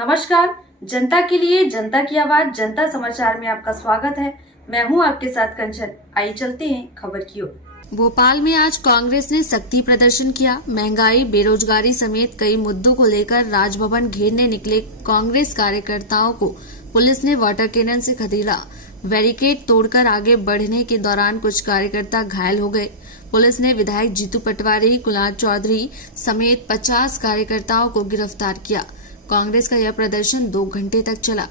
नमस्कार, जनता के लिए जनता की आवाज जनता समाचार में आपका स्वागत है। मैं हूं आपके साथ कंचन। आइए चलते हैं खबर की ओर। भोपाल में आज कांग्रेस ने शक्ति प्रदर्शन किया। महंगाई, बेरोजगारी समेत कई मुद्दों को लेकर राजभवन घेरने निकले कांग्रेस कार्यकर्ताओं को पुलिस ने वाटर कैनन से खदेड़ा। बैरिकेड तोड़कर आगे बढ़ने के दौरान कुछ कार्यकर्ता घायल हो गए। पुलिस ने विधायक जीतू पटवारी, कुणाल चौधरी समेत 50 कार्यकर्ताओं को गिरफ्तार किया। कांग्रेस का यह प्रदर्शन 2 घंटे तक चला।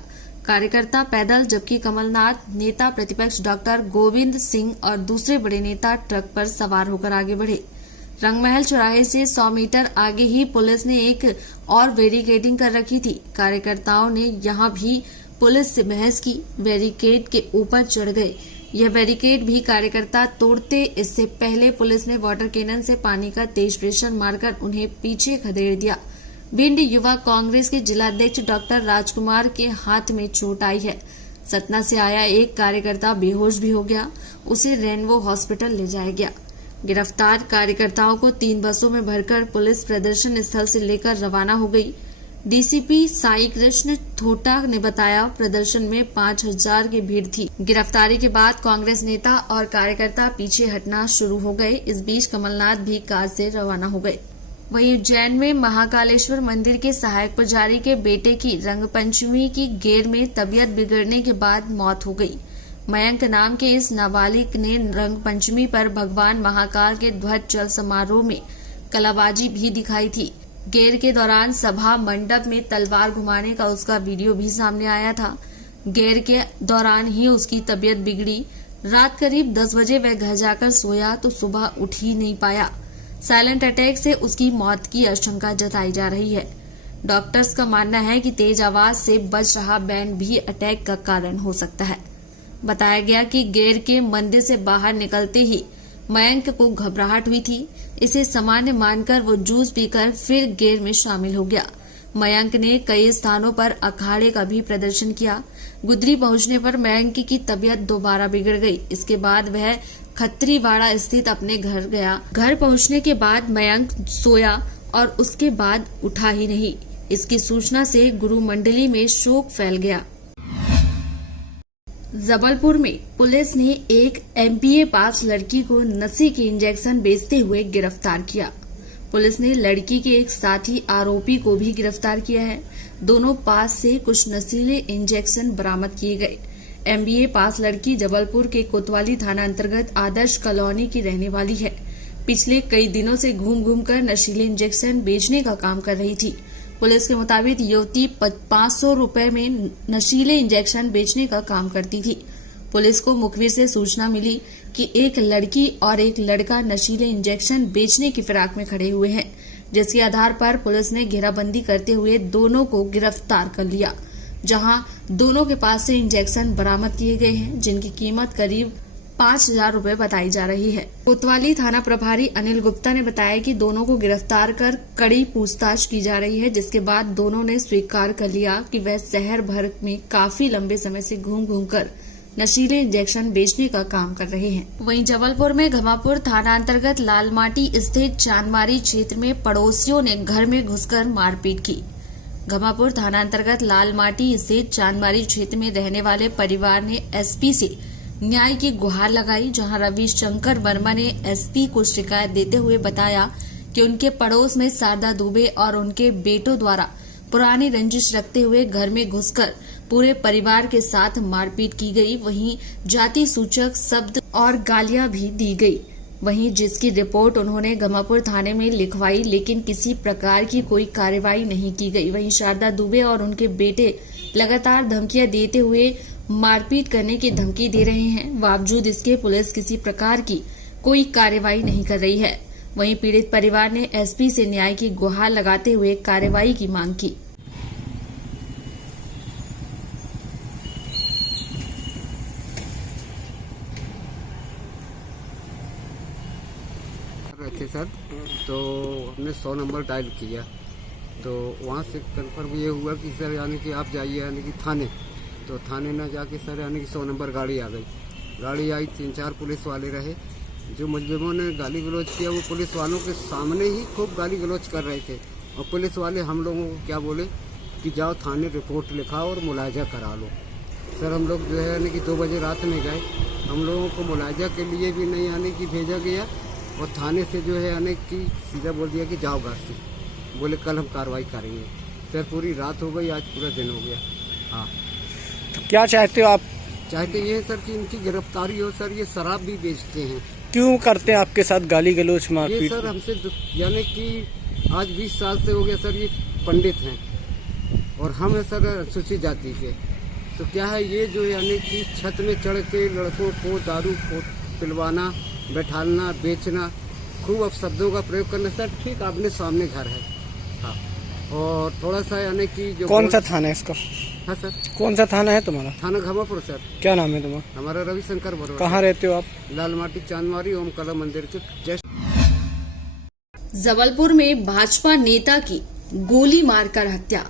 कार्यकर्ता पैदल, जबकि कमलनाथ, नेता प्रतिपक्ष डॉक्टर गोविंद सिंह और दूसरे बड़े नेता ट्रक पर सवार होकर आगे बढ़े। रंगमहल चौराहे से 100 मीटर आगे ही पुलिस ने एक और बैरिकेडिंग कर रखी थी। कार्यकर्ताओं ने यहां भी पुलिस से बहस की, बैरिकेड के ऊपर चढ़ गए। यह बैरिकेड भी कार्यकर्ता तोड़ते, इससे पहले पुलिस ने वाटर कैनन से पानी का तेज प्रेशर मारकर उन्हें पीछे खदेड़ दिया। भिंड युवा कांग्रेस के जिलाध्यक्ष डॉक्टर राजकुमार के हाथ में चोट आई है। सतना से आया एक कार्यकर्ता बेहोश भी हो गया, उसे रेनबो हॉस्पिटल ले जाया गया। गिरफ्तार कार्यकर्ताओं को 3 बसों में भरकर पुलिस प्रदर्शन स्थल से लेकर रवाना हो गई। डीसीपी साई कृष्ण थोटा ने बताया, प्रदर्शन में 5000 की भीड़ थी। गिरफ्तारी के बाद कांग्रेस नेता और कार्यकर्ता पीछे हटना शुरू हो गए। इस बीच कमलनाथ भी कार से रवाना हो गए। वहीं उज्जैन में महाकालेश्वर मंदिर के सहायक पुजारी के बेटे की रंगपंचमी की गेर में तबीयत बिगड़ने के बाद मौत हो गई। मयंक नाम के इस नाबालिग ने रंगपंचमी पर भगवान महाकाल के ध्वज चल समारोह में कलाबाजी भी दिखाई थी। गेर के दौरान सभा मंडप में तलवार घुमाने का उसका वीडियो भी सामने आया था। गेर के दौरान ही उसकी तबीयत बिगड़ी। रात करीब 10 बजे वह घर जाकर सोया तो सुबह उठ ही नहीं पाया। साइलेंट अटैक से उसकी मौत की आशंका जताई जा रही है। डॉक्टर्स का मानना है कि तेज आवाज से बज रहा बैंड भी अटैक का कारण हो सकता है। बताया गया कि गेर के मंदिर से बाहर निकलते ही मयंक को घबराहट हुई थी। इसे सामान्य मानकर वो जूस पीकर फिर गेर में शामिल हो गया। मयंक ने कई स्थानों पर अखाड़े का भी प्रदर्शन किया। गुदरी पहुंचने पर मयंक की तबीयत दोबारा बिगड़ गई। इसके बाद वह खत्रीवाड़ा स्थित अपने घर गया। घर पहुंचने के बाद मयंक सोया और उसके बाद उठा ही नहीं। इसकी सूचना से गुरु मंडली में शोक फैल गया। जबलपुर में पुलिस ने एक एमबीए पास लड़की को नशे के इंजेक्शन बेचते हुए गिरफ्तार किया। पुलिस ने लड़की के एक साथी आरोपी को भी गिरफ्तार किया है। दोनों पास से कुछ नशीले इंजेक्शन बरामद किए गए। एमबीए पास लड़की जबलपुर के कोतवाली थाना अंतर्गत आदर्श कॉलोनी की रहने वाली है। पिछले कई दिनों से घूम घूम कर नशीले इंजेक्शन बेचने का काम कर रही थी। पुलिस के मुताबिक युवती 500 रुपए में नशीले इंजेक्शन बेचने का काम करती थी। पुलिस को मुखबिर से सूचना मिली कि एक लड़की और एक लड़का नशीले इंजेक्शन बेचने की फिराक में खड़े हुए हैं, जिसके आधार पर पुलिस ने घेराबंदी करते हुए दोनों को गिरफ्तार कर लिया, जहां दोनों के पास से इंजेक्शन बरामद किए गए हैं, जिनकी कीमत करीब 5000 रुपए बताई जा रही है। कोतवाली थाना प्रभारी अनिल गुप्ता ने बताया कि दोनों को गिरफ्तार कर कड़ी पूछताछ की जा रही है, जिसके बाद दोनों ने स्वीकार कर लिया कि वह शहर भर में काफी लंबे समय से घूम घूम कर नशीले इंजेक्शन बेचने का काम कर रहे हैं। वहीं जबलपुर में घमापुर थाना अंतर्गत लालमाटी स्थित चांदमारी क्षेत्र में पड़ोसियों ने घर में घुसकर मारपीट की। घमापुर थाना अंतर्गत लालमाटी स्थित चांदमारी क्षेत्र में रहने वाले परिवार ने एसपी से न्याय की गुहार लगाई, जहां रविशंकर वर्मा ने एसपी को शिकायत देते हुए बताया कि उनके पड़ोस में शारदा दुबे और उनके बेटों द्वारा पुरानी रंजिश रखते हुए घर में घुसकर पूरे परिवार के साथ मारपीट की गई। वहीं जाति सूचक शब्द और गालियां भी दी गई। वहीं जिसकी रिपोर्ट उन्होंने गमापुर थाने में लिखवाई, लेकिन किसी प्रकार की कोई कार्रवाई नहीं की गई। वहीं शारदा दुबे और उनके बेटे लगातार धमकियां देते हुए मारपीट करने की धमकी दे रहे हैं। बावजूद इसके पुलिस किसी प्रकार की कोई कार्रवाई नहीं कर रही है। वहीं पीड़ित परिवार ने एसपी से न्याय की गुहार लगाते हुए कार्रवाई की मांग की। थे सर, तो हमने 100 नंबर डायल किया, तो वहाँ से कन्फर्म ये हुआ कि सर यानी कि आप जाइए यानी कि थाने। तो थाने ना जाके सर यानी कि 100 नंबर गाड़ी आ गई। गाड़ी आई, 3-4 पुलिस वाले रहे। जो मुलजिमों ने गाली गलौज किया वो पुलिस वालों के सामने ही खूब गाली गलौज कर रहे थे। और पुलिस वाले हम लोगों को क्या बोले कि जाओ थाने रिपोर्ट लिखाओ और मुलायजा करा लो। सर हम लोग जो है यानी कि 2 बजे रात में गए, हम लोगों को मुलायजा के लिए भी नहीं आने की भेजा गया और थाने से जो है यानी कि सीधा बोल दिया कि जाओ घर से, बोले कल हम कार्रवाई करेंगे। सर पूरी रात हो गई, आज पूरा दिन हो गया। हाँ, तो क्या चाहते हो आप? चाहते ये हैं सर कि इनकी गिरफ्तारी हो। सर ये शराब भी बेचते हैं। क्यों करते हैं आपके साथ गाली गलौज ये मारपीट? सर हमसे यानी कि आज 20 साल से हो गया सर, ये पंडित हैं और हम है सर अनुसूचित जाति के। तो क्या है ये जो यानी कि छत में चढ़ के लड़कों को दारू को पिलवाना, बैठालना, बेचना, खूब अपशब्दों का प्रयोग करना। सर ठीक आपने सामने घर है। हाँ, और थोड़ा सा यानी कि जो कौन सा थाना है इसका? हाँ सर, कौन सा थाना है तुम्हारा? थाना घमापुर सर। क्या नाम है तुम्हारा? हमारा रविशंकर बरोबर। कहाँ रहते हो आप? लाल माटी चांदमारी ओम कला मंदिर के जस्ट। जबलपुर में भाजपा नेता की गोली मारकर हत्या।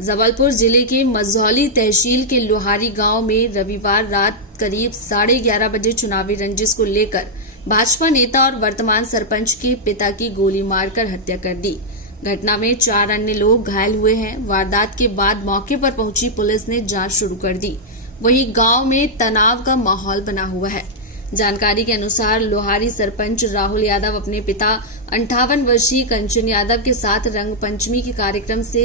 जबलपुर जिले के मझौली तहसील के लोहारी गांव में रविवार रात करीब 11:30 बजे चुनावी रंजिश को लेकर भाजपा नेता और वर्तमान सरपंच के पिता की गोली मारकर हत्या कर दी। घटना में 4 अन्य लोग घायल हुए हैं। वारदात के बाद मौके पर पहुंची पुलिस ने जांच शुरू कर दी। वहीं गांव में तनाव का माहौल बना हुआ है। जानकारी के अनुसार लोहारी सरपंच राहुल यादव अपने पिता 58 वर्षीय कंचन यादव के साथ रंग पंचमी के कार्यक्रम से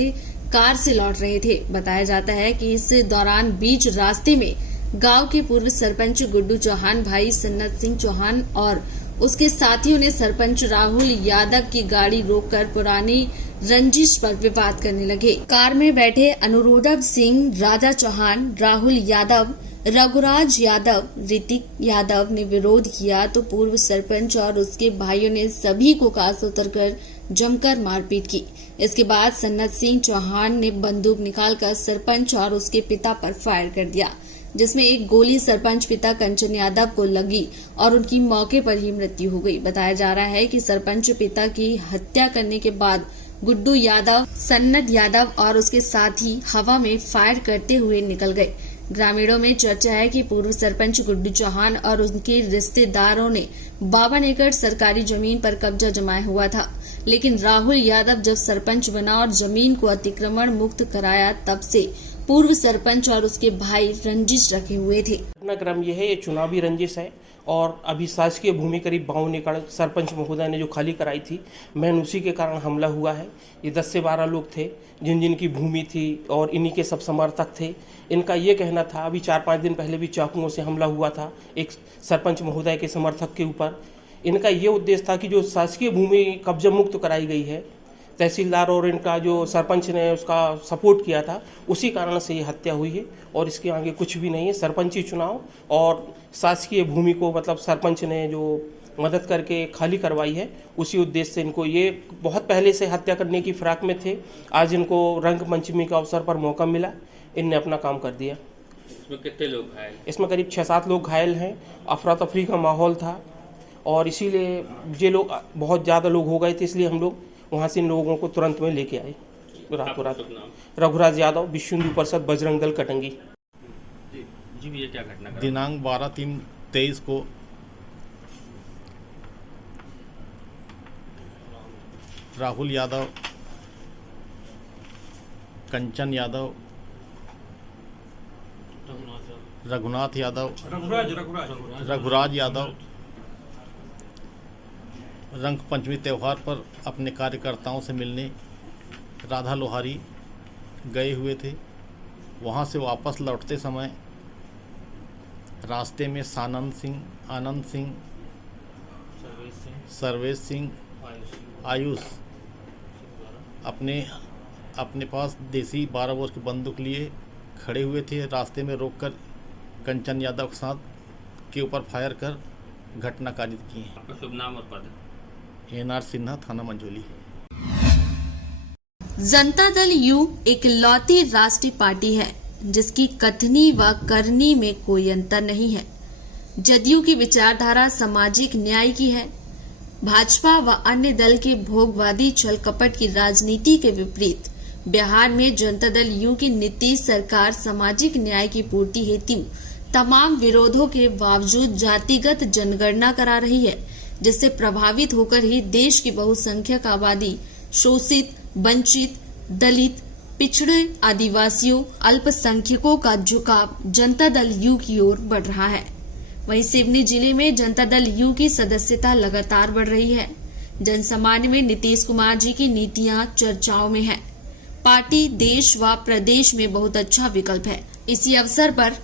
कार से लौट रहे थे। बताया जाता है कि इस दौरान बीच रास्ते में गांव के पूर्व सरपंच गुड्डू चौहान, भाई सन्नत सिंह चौहान और उसके साथियों ने सरपंच राहुल यादव की गाड़ी रोककर पुरानी रंजिश पर विवाद करने लगे। कार में बैठे अनुरोधव सिंह, राजा चौहान, राहुल यादव, रघुराज यादव, ऋतिक यादव ने विरोध किया तो पूर्व सरपंच और उसके भाइयों ने सभी को कार से उतरकर जमकर मारपीट की। इसके बाद सन्नत सिंह चौहान ने बंदूक निकालकर सरपंच और उसके पिता पर फायर कर दिया, जिसमें एक गोली सरपंच पिता कंचन यादव को लगी और उनकी मौके पर ही मृत्यु हो गई। बताया जा रहा है कि सरपंच पिता की हत्या करने के बाद गुड्डू यादव, सन्नत यादव और उसके साथी हवा में फायर करते हुए निकल गए। ग्रामीणों में चर्चा है कि पूर्व सरपंच गुड्डू चौहान और उनके रिश्तेदारों ने 52 एकड़ सरकारी जमीन पर कब्जा जमाया हुआ था, लेकिन राहुल यादव जब सरपंच बना और जमीन को अतिक्रमण मुक्त कराया, तब से पूर्व सरपंच और उसके भाई रंजिश रखे हुए थे। घटनाक्रम यह है, ये चुनावी रंजिश है और अभी शासकीय भूमि करीब 52 एकड़ सरपंच महोदय ने जो खाली कराई थी, मैन उसी के कारण हमला हुआ है। ये 10 से 12 लोग थे जिनकी भूमि थी और इन्हीं के सब समर्थक थे। इनका ये कहना था, अभी 4-5 दिन पहले भी चाकुओं से हमला हुआ था एक सरपंच महोदय के समर्थक के ऊपर। इनका ये उद्देश्य था कि जो शासकीय भूमि कब्जा मुक्त कराई गई है, तहसीलदार और इनका जो सरपंच ने उसका सपोर्ट किया था, उसी कारण से ये हत्या हुई है और इसके आगे कुछ भी नहीं है। सरपंची चुनाव और शासकीय भूमि को मतलब सरपंच ने जो मदद करके खाली करवाई है, उसी उद्देश्य से इनको ये बहुत पहले से हत्या करने की फिराक में थे। आज इनको रंग पंचमी का अवसर पर मौका मिला, इनने अपना काम कर दिया। इसमें कितने लोग घायल? इसमें करीब 6-7 लोग घायल हैं। अफरा तफरी का माहौल था और इसीलिए ये लोग बहुत ज़्यादा लोग हो गए थे, इसलिए हम लोग वहाँ से इन लोगों को तुरंत में लेके आए रातों रात। रघुराज यादव, विश्व हिंदू परिषद, बजरंग दल, कटंगी। जी भैया, क्या घटना? दिनांक 12/3/23 को राहुल यादव, कंचन यादव, रघुनाथ यादव, रघुराज यादव रंग पंचमी त्यौहार पर अपने कार्यकर्ताओं से मिलने राधा लोहारी गए हुए थे। वहां से वापस लौटते समय रास्ते में सानंद सिंह, आनंद सिंह, सर्वेश सिंह, आयुष अपने पास देसी 12 बोर की बंदूक लिए खड़े हुए थे। रास्ते में रोककर कंचन यादव के साथ के ऊपर फायर कर घटना कारित की है। आपका शुभ नाम और पद? एनआर सिन्हा, थाना मंझौली। जनता दल यू एक लौती राष्ट्रीय पार्टी है जिसकी कथनी व करनी में कोई अंतर नहीं है। जदयू की विचारधारा सामाजिक न्याय की है। भाजपा व अन्य दल के भोगवादी छल कपट की राजनीति के विपरीत बिहार में जनता दल यू की नीतीश सरकार सामाजिक न्याय की पूर्ति हेतु तमाम विरोधों के बावजूद जातिगत जनगणना करा रही है, जिससे प्रभावित होकर ही देश की बहुसंख्यक आबादी शोषित, वंचित, दलित, पिछड़े आदिवासियों अल्पसंख्यकों का झुकाव जनता दल यू की ओर बढ़ रहा है। वहीं सिवनी जिले में जनता दल यू की सदस्यता लगातार बढ़ रही है। जनसामान्य में नीतीश कुमार जी की नीतियां चर्चाओं में है। पार्टी देश व प्रदेश में बहुत अच्छा विकल्प है। इसी अवसर पर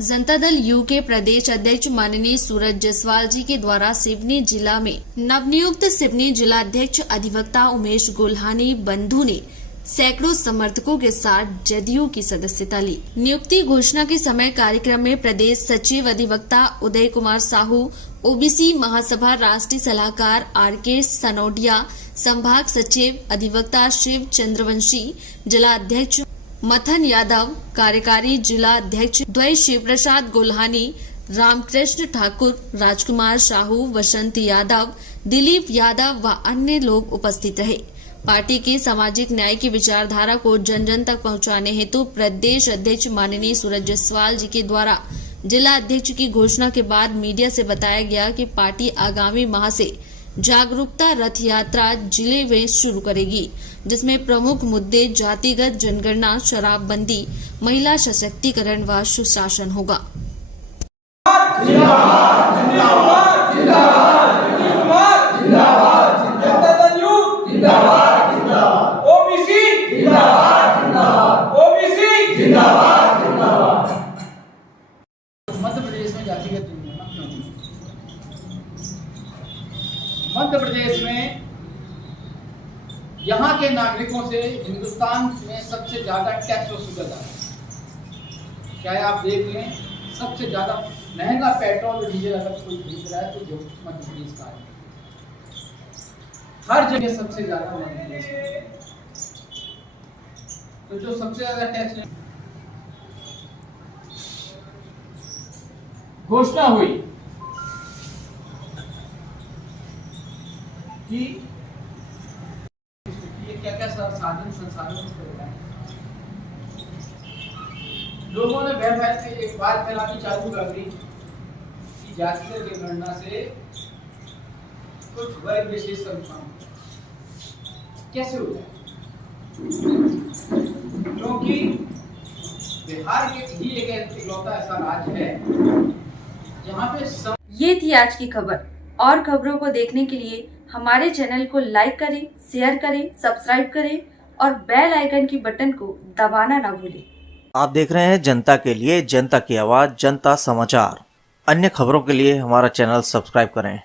जनता दल यू के प्रदेश अध्यक्ष माननीय सूरज जायसवाल जी के द्वारा सिवनी जिला में नवनियुक्त सिवनी जिला अध्यक्ष अधिवक्ता उमेश गोल्हानी बंधु ने सैकड़ों समर्थकों के साथ जदयू की सदस्यता ली। नियुक्ति घोषणा के समय कार्यक्रम में प्रदेश सचिव अधिवक्ता उदय कुमार साहू, ओबीसी महासभा राष्ट्रीय सलाहकार आर.के. सनोडिया, संभाग सचिव अधिवक्ता शिव चंद्रवंशी, जिला अध्यक्ष मथन यादव, कार्यकारी जिला अध्यक्ष द्वय शिव प्रसाद गोल्हानी, रामकृष्ण ठाकुर, राजकुमार साहू, वसंत यादव, दिलीप यादव व अन्य लोग उपस्थित रहे। पार्टी की सामाजिक न्याय की विचारधारा को जन जन तक पहुंचाने हेतु प्रदेश अध्यक्ष माननीय सूरज जायसवाल जी के द्वारा जिला अध्यक्ष की घोषणा के बाद मीडिया से बताया गया कि पार्टी आगामी माह से जागरूकता रथ यात्रा जिले में शुरू करेगी, जिसमें प्रमुख मुद्दे जातिगत जनगणना, शराबबंदी, महिला सशक्तिकरण व सुशासन होगा। मध्य प्रदेश में जातिगत जनगणना क्यों नहीं? मध्य प्रदेश में यहाँ के नागरिकों से हिंदुस्तान में सबसे ज्यादा टैक्स वसूला जाता है। चाहे आप देख लें, सबसे ज्यादा महंगा पेट्रोल और डीजल अगर कोई खरीद रहा है तो जो मध्य प्रदेश का है। हर जगह सबसे ज्यादा मध्य प्रदेश में। तो जो सबसे ज्यादा टैक्स घोषणा हुई कि ये क्या क्या साधन संसाधन लोगों ने बैठ के एक बात फैलानी चालू कर दी कि जातिगत जनगणना से कुछ वर्ग विशेष का नुकसान कैसे हो जाए, क्योंकि बिहार के ही एक इकलौता ऐसा राज्य है जहाँ पे ये थी आज की खबर। और खबरों को देखने के लिए हमारे चैनल को लाइक करें, शेयर करें, सब्सक्राइब करें और बेल आइकन की बटन को दबाना ना भूलें। आप देख रहे हैं जनता के लिए जनता की आवाज जनता समाचार। अन्य खबरों के लिए हमारा चैनल सब्सक्राइब करें।